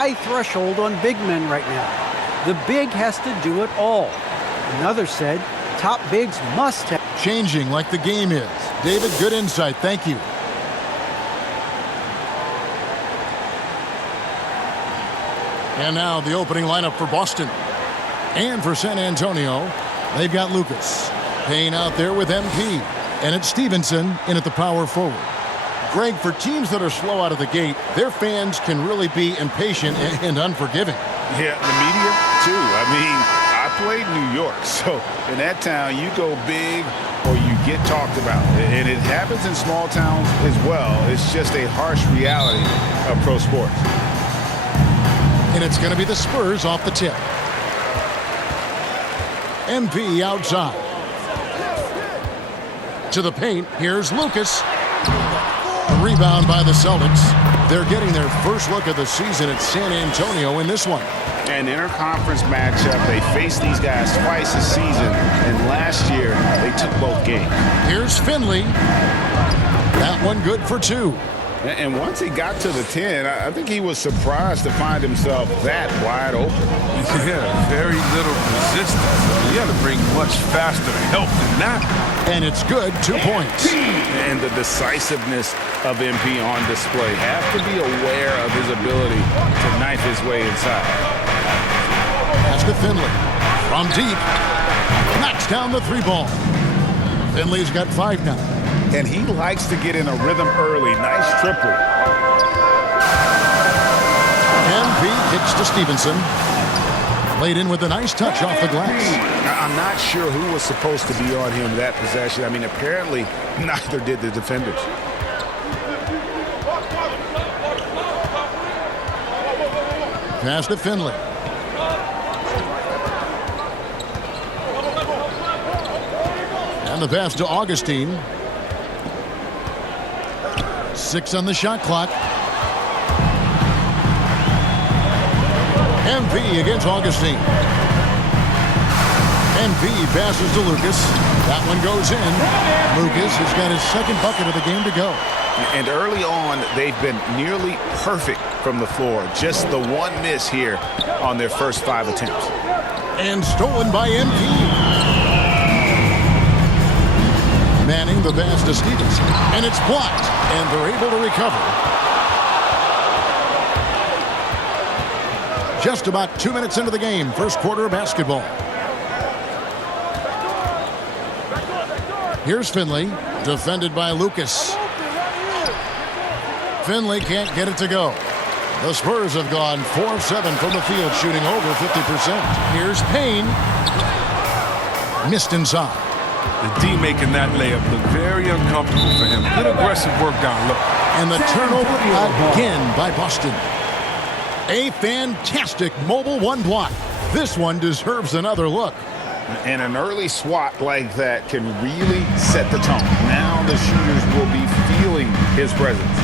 high threshold on big men right now. The big has to do it all. Another said, top bigs must have. Changing like the game is. David, good insight. Thank you. And now the opening lineup for Boston. And for San Antonio, they've got Lucas. Payne out there with MP. And it's Stevenson in at the power forward. Greg, for teams that are slow out of the gate, their fans can really be impatient and unforgiving. Yeah, the media, too. I mean, I played New York, so in that town, you go big or you get talked about. And it happens in small towns as well. It's just a harsh reality of pro sports. And it's going to be the Spurs off the tip. MP outside. To the paint, here's Lucas. A rebound by the Celtics. They're getting their first look of the season at San Antonio in this one. An interconference matchup. They faced these guys twice this season, and last year they took both games. Here's Finley. That one good for 2. And once he got to the 10, I think he was surprised to find himself that wide open. Yeah, very little resistance. You got to bring much faster help than that. And it's good, 2 points. And the decisiveness of MP on display. Have to be aware of his ability to knife his way inside. That's to Finley. From deep. Knocks down the 3-ball. Finley's got 5 now. And he likes to get in a rhythm early. Nice triple. MP kicks to Stevenson. Laid in with a nice touch off the glass. I'm not sure who was supposed to be on him that possession. I mean, apparently neither did the defenders. Pass to Finley. And the pass to Augustine. 6 on the shot clock. MP against Augustine. MP passes to Lucas. That one goes in. Lucas has got his second bucket of the game to go. And early on, they've been nearly perfect from the floor. Just the one miss here on their first 5 attempts. And stolen by MP. Manning the pass to Stevenson. And it's blocked. And they're able to recover. Just about 2 minutes into the game. First quarter of basketball. Here's Finley. Defended by Lucas. Finley can't get it to go. The Spurs have gone 4 of 7 from the field, shooting over 50%. Here's Payne. Missed inside. The D making that layup look very uncomfortable for him. Good aggressive work down low. And the turnover again by Boston. A fantastic mobile 1 block. This one deserves another look. And an early swat like that can really set the tone. Now the shooters will be feeling his presence.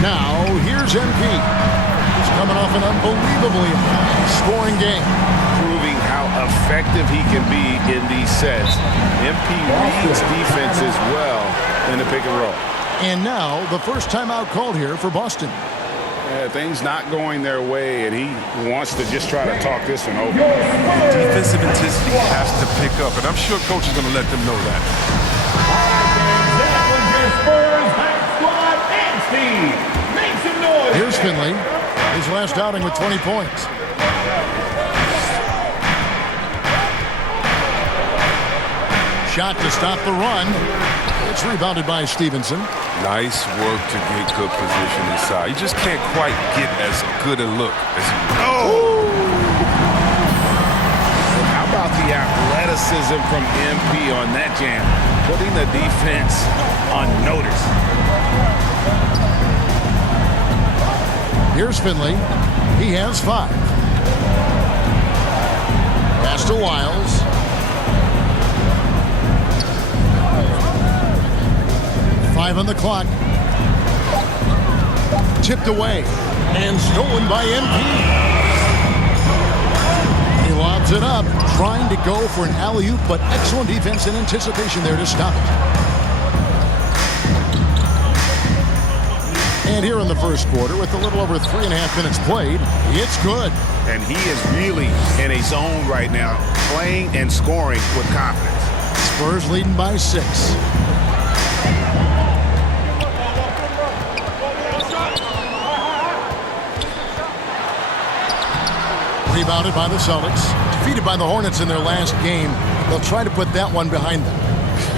Now here's MP. He's coming off an unbelievably high-scoring game. Proving how effective he can be in these sets. MP reads defenses well in the pick and roll. And now the first timeout called here for Boston. Things not going their way, and he wants to just try to talk this one over. Defensive intensity has to pick up, and I'm sure coach is going to let them know that. Here's Finley. His last outing with 20 points. Shot to stop the run. It's rebounded by Stevenson. Nice work to get good position inside. You just can't quite get as good a look as you want. Oh! How about the athleticism from MP on that jam? Putting the defense on notice. Here's Finley. He has 5. Pass to Wiles. Five on the clock. Tipped away and stolen by MP. He lobs it up, trying to go for an alley-oop, but excellent defense and anticipation there to stop it. And here in the first quarter, with a little over 3.5 minutes played, it's good. And he is really in a zone right now, playing and scoring with confidence. Spurs leading by 6. Rebounded by the Celtics. Defeated by the Hornets in their last game. They'll try to put that one behind them.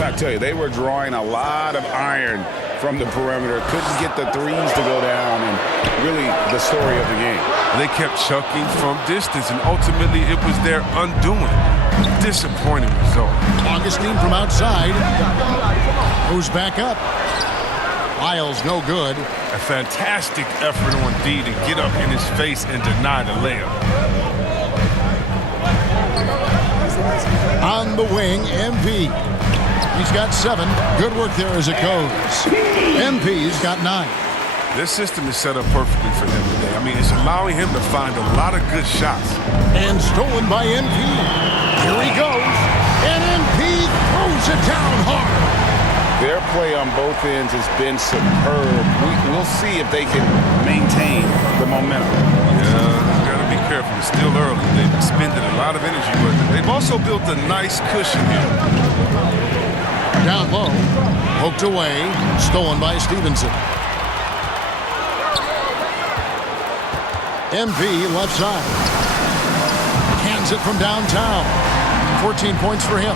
I tell you, they were drawing a lot of iron from the perimeter. Couldn't get the threes to go down, and really the story of the game. They kept chucking from distance, and ultimately it was their undoing. Disappointing result. Augustine from outside. Moves back up. Lyles no good. A fantastic effort on D to get up in his face and deny the layup. On the wing, MP. He's got 7. Good work there as it goes. MP's got 9. This system is set up perfectly for him today. I mean, it's allowing him to find a lot of good shots. And stolen by MP. Here he goes. And MP throws it down hard. Their play on both ends has been superb. We'll see if they can maintain the momentum. Yeah, got to be careful. It's still early. They've expended a lot of energy, but they've also built a nice cushion here. Down low. Poked away. Stolen by Stevenson. MP left side. Hands it from downtown. 14 points for him.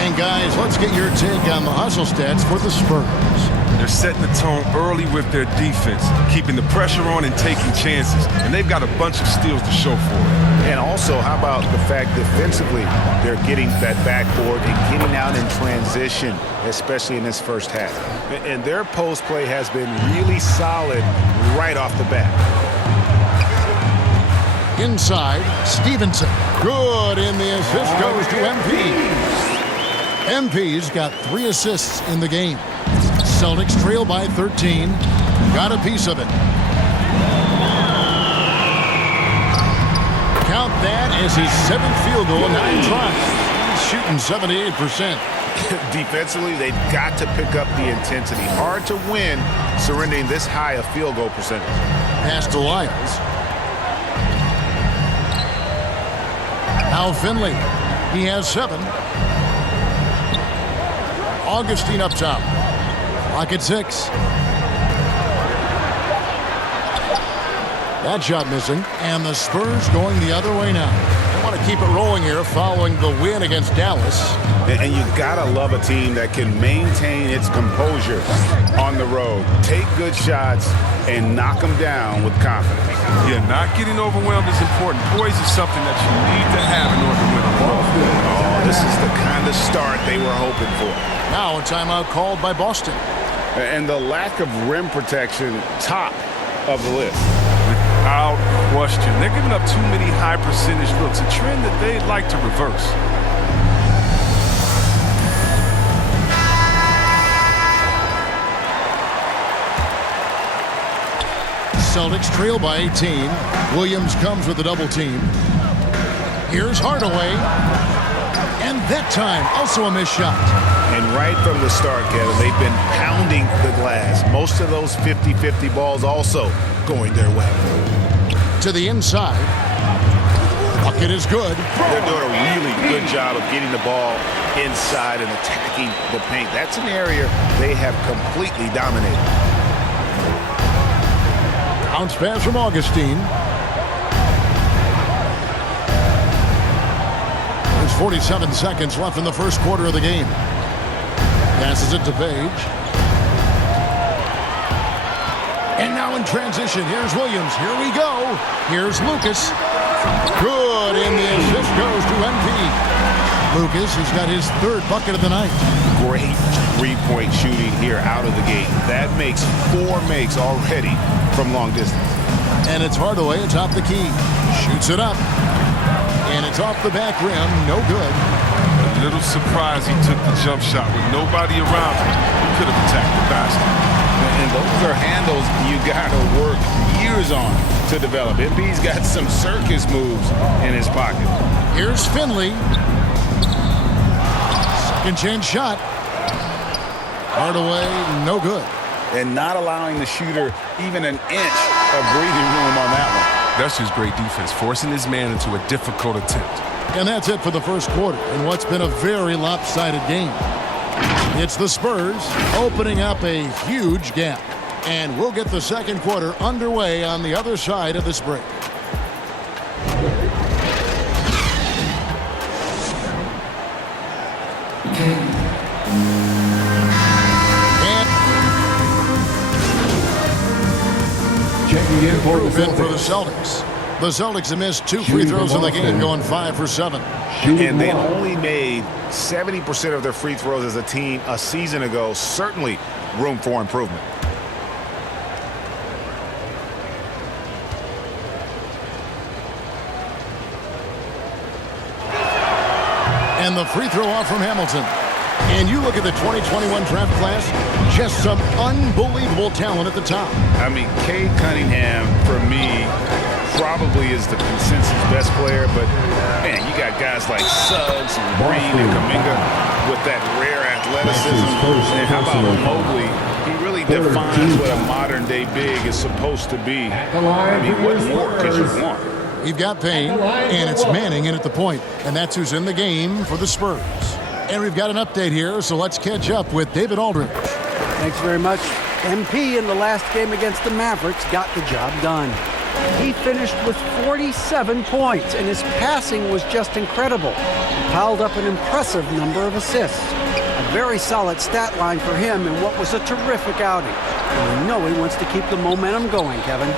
And guys, let's get your take on the hustle stats for the Spurs. They're setting the tone early with their defense, keeping the pressure on and taking chances. And they've got a bunch of steals to show for it. And also, how about the fact defensively, they're getting that backboard and getting out in transition, especially in this first half. And their post play has been really solid right off the bat. Inside, Stevenson. Good, and the assist goes to MP. MP's got 3 assists in the game. Celtics trail by 13. Got a piece of it. Count that as his 7th field goal in 9 tries. He's shooting 78%. Defensively, they've got to pick up the intensity. Hard to win surrendering this high a field goal percentage. Pass to Lyles. Now Finley. He has 7. Augustine up top. Clock at 6. That shot missing. And the Spurs going the other way now. They want to keep it rolling here following the win against Dallas. And you got to love a team that can maintain its composure on the road. Take good shots and knock them down with confidence. Yeah, not getting overwhelmed is important. Poise is something that you need to have in order to win a ball. Oh, this is the kind of start they were hoping for. Now a timeout called by Boston. And the lack of rim protection, top of the list. Without question. They're giving up too many high percentage looks, a trend that they'd like to reverse. Celtics trail by 18. Williams comes with a double team. Here's Hardaway. And that time, also a missed shot. And right from the start, Kevin, they've been pounding the glass. Most of those 50-50 balls also going their way. To the inside. Bucket is good. They're doing a really good job of getting the ball inside and attacking the paint. That's an area they have completely dominated. Bounce pass from Augustine. There's 47 seconds left in the first quarter of the game. Passes it to Page. And now in transition, here's Williams. Here we go. Here's Lucas. Good, and the assist goes to MP. Lucas has got his 3rd bucket of the night. Great three-point shooting here out of the gate. That makes 4 makes already from long distance. And it's Hardaway atop the key. Shoots it up. And it's off the back rim. No good. A little surprised he took the jump shot with nobody around him. He could have attacked the basket. And those are handles you got to work years on to develop. MP's got some circus moves in his pocket. Here's Finley. Second chance shot. Hardaway, no good. and not allowing the shooter even an inch of breathing room on that one. That's just great defense, forcing his man into a difficult attempt. And that's it for the first quarter in what's been a very lopsided game. It's the Spurs opening up a huge gap. And we'll get the second quarter underway on the other side of this break. Checking in for the Celtics. The Celtics have missed 2 free throws in the game, going 5 for 7. And they only made 70% of their free throws as a team a season ago. Certainly room for improvement. And the free throw off from Hamilton. And you look at the 2021 draft class, just some unbelievable talent at the top. I mean, Cade Cunningham, for me, probably is the consensus best player. But, man, you got guys like Suggs and Green and Kuminga with that rare athleticism. And how about Mobley? He really defines what a modern-day big is supposed to be. I mean, what more could you want? We've got Payne, and it's Manning in at the point, and that's who's in the game for the Spurs. And we've got an update here, so let's catch up with David Aldridge. Thanks very much. MP in the last game against the Mavericks got the job done. He finished with 47 points, and his passing was just incredible. He piled up an impressive number of assists. A very solid stat line for him in what was a terrific outing. And we know he wants to keep the momentum going, Kevin.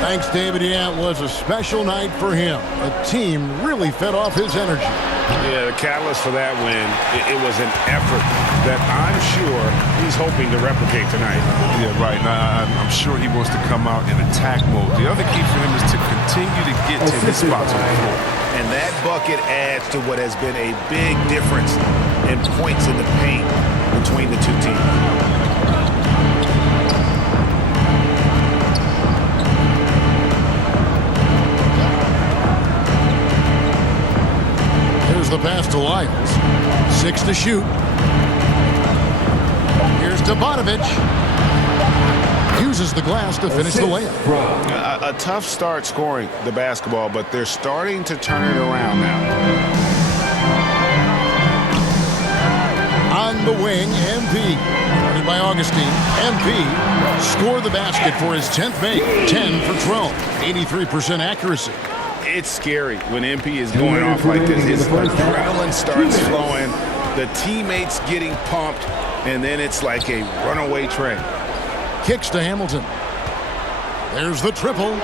Thanks, David. Yeah, it was a special night for him. The team really fed off his energy. Yeah, the catalyst for that win, it was an effort that I'm sure he's hoping to replicate tonight. Yeah, right. Now, I'm sure he wants to come out in attack mode. The other key for him is to continue to get to his spots on the floor. And that bucket adds to what has been a big difference in points in the paint between the two teams. The pass to Lyles. 6 to shoot. Here's to Bonovich. Uses the glass to finish the layup. A tough start scoring the basketball, but they're starting to turn it around now. On the wing, MP. Guarded by Augustine. MP scored the basket for his 10th make. 10 for 12. 83% accuracy. It's scary when MP is going off like this. His adrenaline starts flowing, the teammates getting pumped, and then it's like a runaway train. Kicks to Hamilton. There's the triple.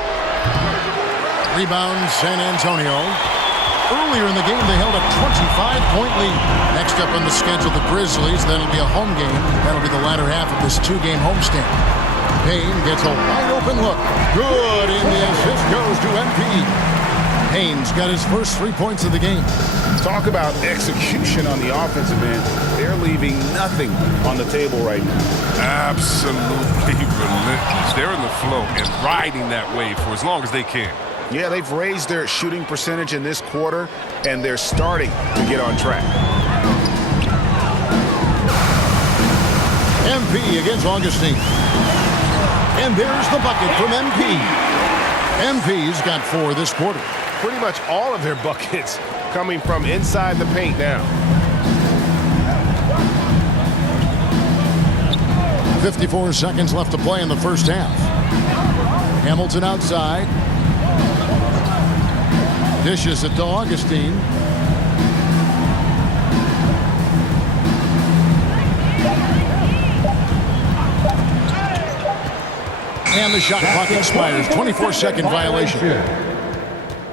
Rebound, San Antonio. Earlier in the game, they held a 25-point lead. Next up on the schedule, the Grizzlies. That'll be a home game. That'll be the latter half of this 2-game homestand. Payne gets a wide-open look. Good, and the assist goes to MP. Payne's got his first 3 points of the game. Talk about execution on the offensive end. They're leaving nothing on the table right now. Absolutely relentless. They're in the flow and riding that wave for as long as they can. Yeah, they've raised their shooting percentage in this quarter, and they're starting to get on track. MP against Augustine. And there's the bucket from MP. MP's got 4 this quarter. Pretty much all of their buckets coming from inside the paint now. 54 seconds left to play in the first half. Hamilton outside. Dishes it to Augustine. And the shot clock expires. 24-second violation.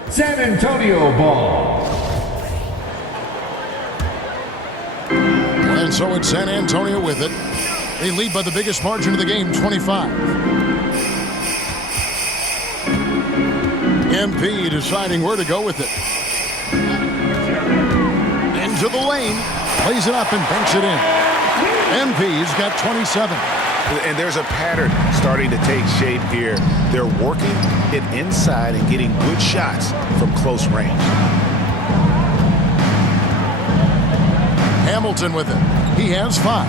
San Antonio ball. And so it's San Antonio with it. They lead by the biggest margin of the game, 25. MP deciding where to go with it. Into the lane. Plays it up and banks it in. MP's got 27. And there's a pattern starting to take shape here. They're working it inside and getting good shots from close range. Hamilton with it. He has 5.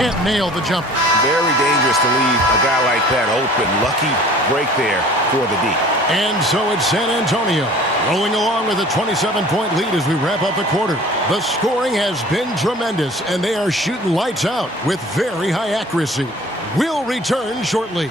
can't nail the jumper. Very dangerous to leave a guy like that open. Lucky break there for the D. And so it's San Antonio rolling along with a 27-point lead as we wrap up the quarter. The scoring has been tremendous, and they are shooting lights out with very high accuracy. We'll return shortly.